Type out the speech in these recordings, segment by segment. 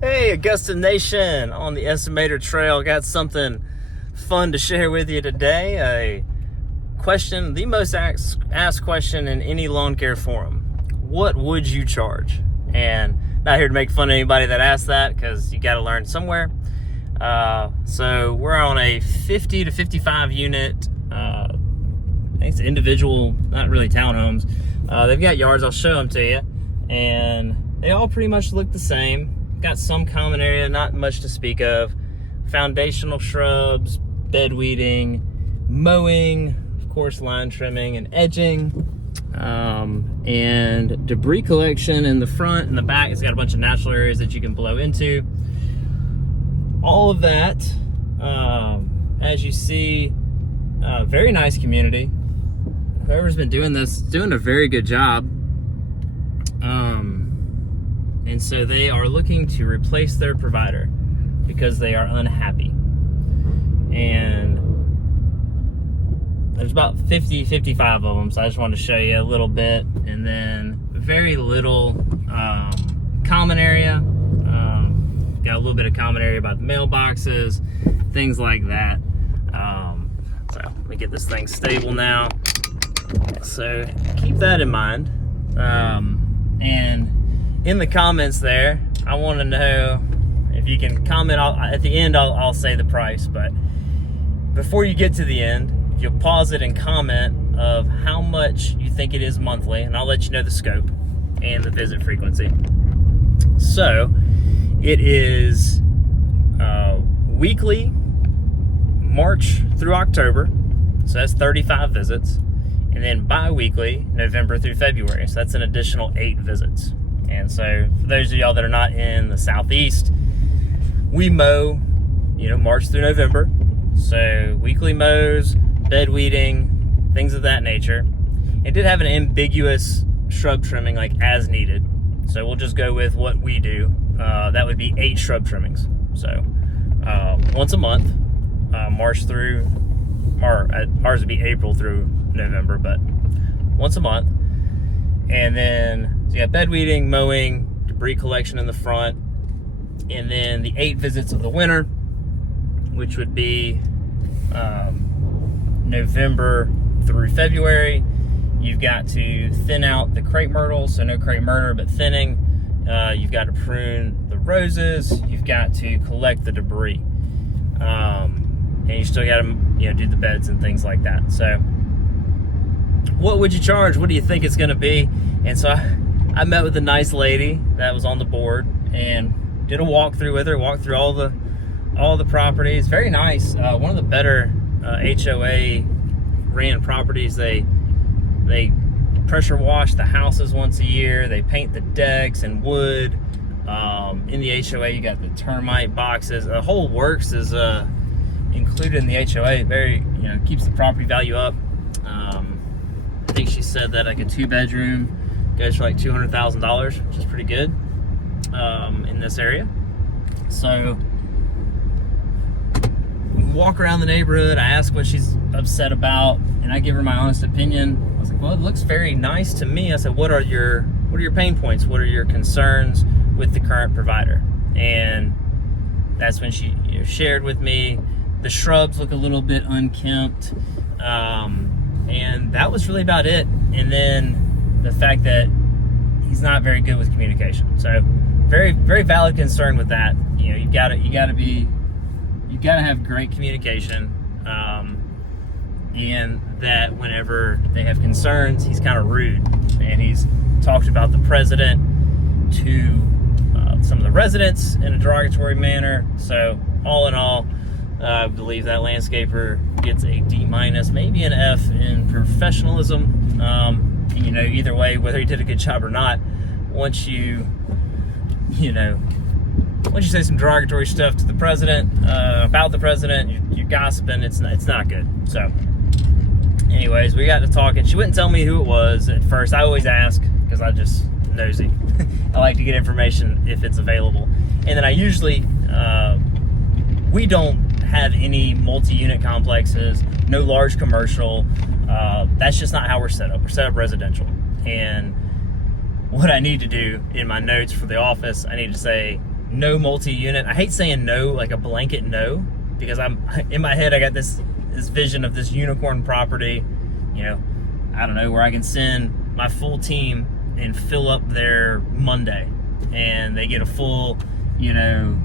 Hey, Augusta Nation on the Estimator Trail. Got something fun to share with you today. A question, the most asked question in any lawn care forum. What would you charge? And not here to make fun of anybody that asked that, because you got to learn somewhere. So we're on a 50 to 55 unit, I think it's individual, not really townhomes. They've got yards, I'll show them to you. And they all pretty much look the same. Got some common area, not much to speak of. Foundational shrubs, bed weeding, mowing, of course line trimming and edging, and debris collection in the front and the back. It's got a bunch of natural areas that you can blow into. All of that, as you see, very nice community. Whoever's been doing this, doing a very good job. And so they are looking to replace their provider because they are unhappy. And there's about 50, 55 of them. So I just wanted to show you a little bit, and then very little common area. Got a little bit of common area about the mailboxes, things like that. So let me get this thing stable now. So keep that in mind. And in the comments there, I want to know if you can comment. At the end, I'll say the price, but before you get to the end, if you'll pause it and comment of how much you think it is monthly, and I'll let you know the scope and the visit frequency. So it is weekly, March through October, so that's 35 visits, and then bi-weekly, November through February, so that's an additional 8 visits. And so for those of y'all that are not in the Southeast, we mow, March through November. So weekly mows, bed weeding, things of that nature. It did have an ambiguous shrub trimming, like as needed. So we'll just go with what we do. That would be 8 shrub trimmings. So once a month, ours would be April through November, but once a month. And then so you got bed weeding, mowing, debris collection in the front, and then the 8 visits of the winter, which would be November through February. You've got to thin out the crepe myrtle, so no crepe myrtle, but thinning. You've got to prune the roses. You've got to collect the debris, and you still got to do the beds and things like that. So what would you charge? What do you think it's going to be? And so I met with a nice lady that was on the board and did a walkthrough with her. Walked through all the properties. Very nice. One of the better HOA ran properties. They pressure wash the houses once a year. They paint the decks and wood. In the HOA, you got the termite boxes. The whole works is included in the HOA. Very, keeps the property value up. I think she said that like a 2-bedroom goes for like $200,000, which is pretty good in this area. So we walk around the neighborhood. I ask what she's upset about, and I give her my honest opinion. I was like, well, it looks very nice to me. I said, what are your pain points? What are your concerns with the current provider? And that's when she shared with me the shrubs look a little bit unkempt. And that was really about it. And then the fact that he's not very good with communication. So very, very valid concern with that. You gotta have great communication. And that whenever they have concerns, he's kind of rude. And he's talked about the president to some of the residents in a derogatory manner. So all in all, I believe that landscaper gets a D-, maybe an F in professionalism. And either way, whether he did a good job or not, once you say some derogatory stuff to the president, about the president, you're gossiping, it's not good. So anyways, we got to talking. She wouldn't tell me who it was at first. I always ask because I just nosy. I like to get information if it's available. And then I usually, we don't have any multi-unit complexes, no large commercial. That's just not how we're set up. We're set up residential. And what I need to do in my notes for the office, I need to say, no multi-unit. I hate saying no, like a blanket no, because I'm in my head I got this vision of this unicorn property, you know, I don't know, where I can send my full team and fill up their Monday, and they get a full, you know,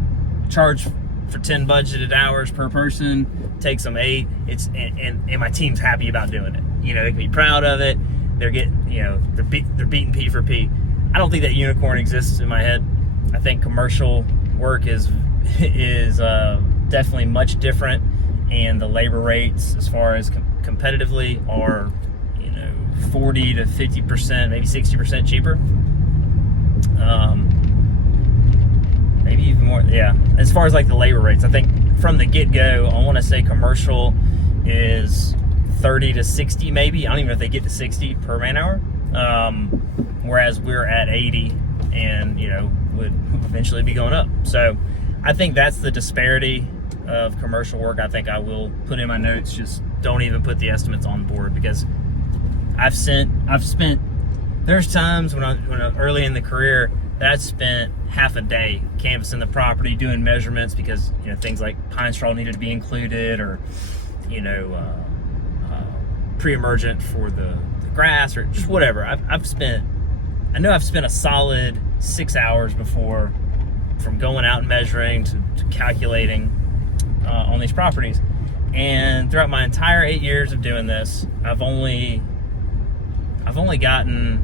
charge for 10 budgeted hours per person, takes them 8. It's and my team's happy about doing it. You know, they can be proud of it. They're getting, you know, they're beating P for P. I don't think that unicorn exists in my head. I think commercial work is definitely much different, and the labor rates, as far as competitively, are, you know, 40 to 50%, maybe 60% cheaper. Maybe even more. Yeah, as far as like the labor rates, I think from the get-go, I want to say commercial is 30 to 60, maybe. I don't even know if they get to 60 per man hour. Whereas we're at 80, and, you know, would eventually be going up. So I think that's the disparity of commercial work. I think I will put in my notes, just don't even put the estimates on board, because I've spent, there's times when I early in the career that I spent half a day canvassing the property, doing measurements, because, you know, things like pine straw needed to be included, or, you know, pre-emergent for the grass, or just whatever. I know I've spent a solid 6 hours before, from going out and measuring to calculating on these properties. And throughout my entire 8 years of doing this, I've only gotten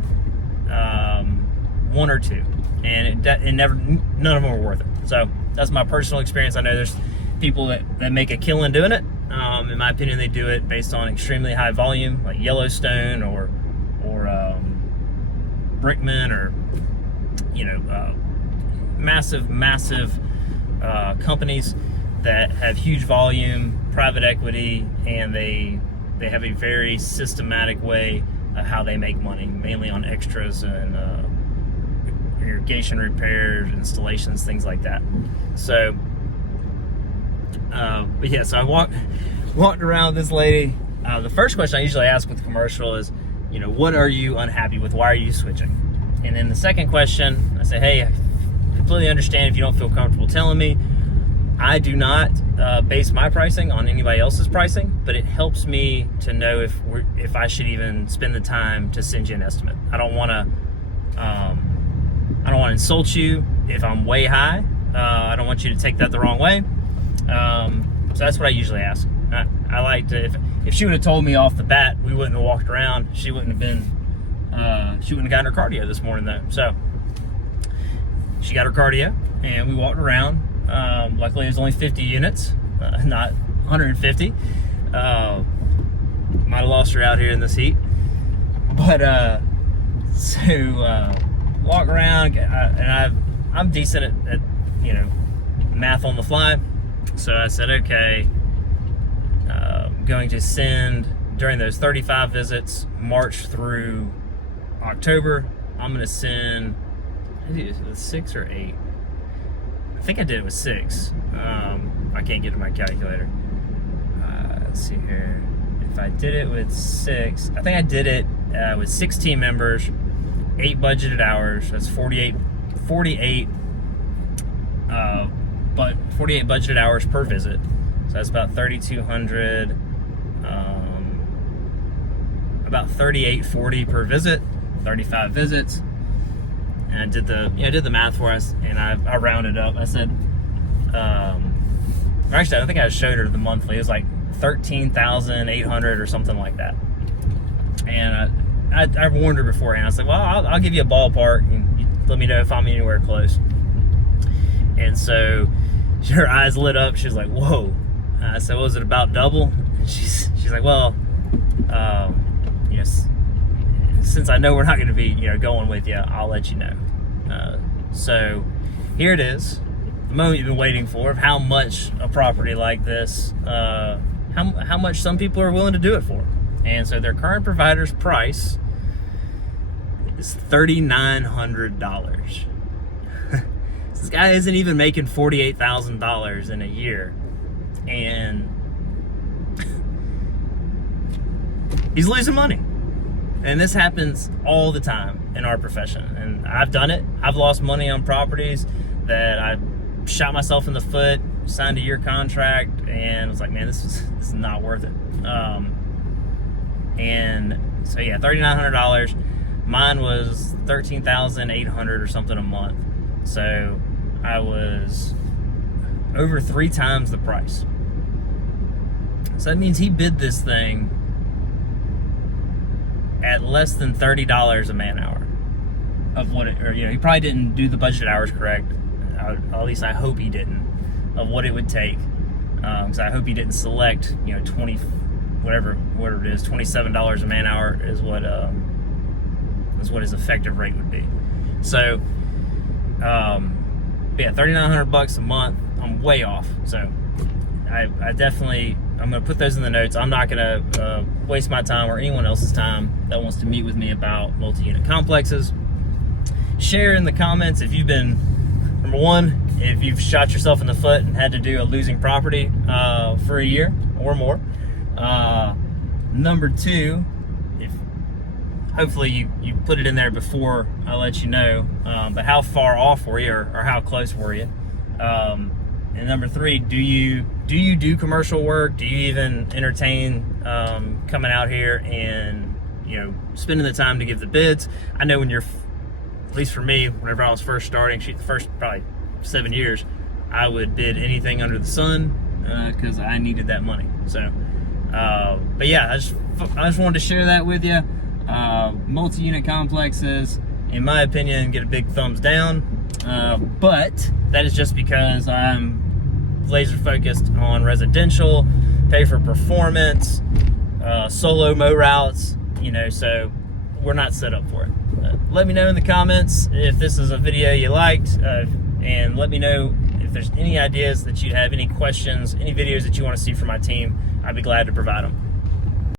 1 or 2, and none of them were worth it. So that's my personal experience. I know there's people that make a killing doing it. In my opinion, they do it based on extremely high volume, like Yellowstone or Brickman, or, you know, massive companies that have huge volume, private equity, and they have a very systematic way of how they make money, mainly on extras and irrigation repairs, installations, things like that. So, but yeah, so I walked around with this lady. The first question I usually ask with commercial is, you know, what are you unhappy with? Why are you switching? And then the second question, I say, hey, I completely understand if you don't feel comfortable telling me. I do not base my pricing on anybody else's pricing, but it helps me to know if I should even spend the time to send you an estimate. I don't want to insult you if I'm way high. I don't want you to take that the wrong way. So that's what I usually ask. I like to, if she would have told me off the bat, we wouldn't have walked around. She wouldn't have gotten her cardio this morning though. So she got her cardio, and we walked around. Luckily it was only 50 units, not 150. Might have lost her out here in this heat. But walk around, and I'm decent at you know, math on the fly. So I said, okay, going to send, during those 35 visits, March through October, I'm going to send, I think it was 6 or 8. I think I did it with 6. I can't get to my calculator. Let's see here. If I did it with 6, I think I did it with 6 team members, 8 budgeted hours. That's 48 budgeted hours per visit. So that's about 3,200, about 3,840 per visit, 35 visits. And I did the math for us, and I rounded up. I said, actually, I think I showed her the monthly. It was like 13,800 or something like that. And I warned her beforehand. I said, well, I'll give you a ballpark, and you let me know if I'm anywhere close. And so her eyes lit up. She was like, whoa. I said, was it about double? And she's like, well, yes. Since I know we're not going to be, you know, going with you, I'll let you know. So here it is, the moment you've been waiting for, of how much a property like this, how much some people are willing to do it for. And so their current provider's price is $3,900. This guy isn't even making $48,000 in a year, and he's losing money. And this happens all the time in our profession, and I've done it. I've lost money on properties that shot myself in the foot, signed a year contract, and was like, man, this is not worth it. And so yeah, $3,900. Mine was $13,800 or something a month. So I was over 3 times the price. So that means he bid this thing at less than $30 a man hour of what it, or he probably didn't do the budget hours correct. At least I hope he didn't, of what it would take. Because I hope he didn't select 20, whatever it is, $27 a man hour is what his effective rate would be. So yeah, $3,900 a month. I'm way off. So I definitely, I'm going to put those in the notes. I'm not going to waste my time or anyone else's time that wants to meet with me about multi-unit complexes. Share in the comments if you've been, number one, if you've shot yourself in the foot and had to do a losing property for a year or more. Number two, if hopefully you put it in there before I let you know, but how far off were you, or how close were you? And number three, do you do commercial work? Do you even entertain coming out here and spending the time to give the bids? I know when you're, at least for me, whenever I was first starting, the first probably 7 years, I would bid anything under the sun because I needed that money. So, but yeah, I just wanted to share that with you. Multi-unit complexes, in my opinion, get a big thumbs down. But that is just because I'm laser focused on residential, pay for performance, solo mow routes, so we're not set up for it. Let me know in the comments if this is a video you liked, and let me know if there's any ideas that you have, any questions, any videos that you want to see from my team. I'd be glad to provide them.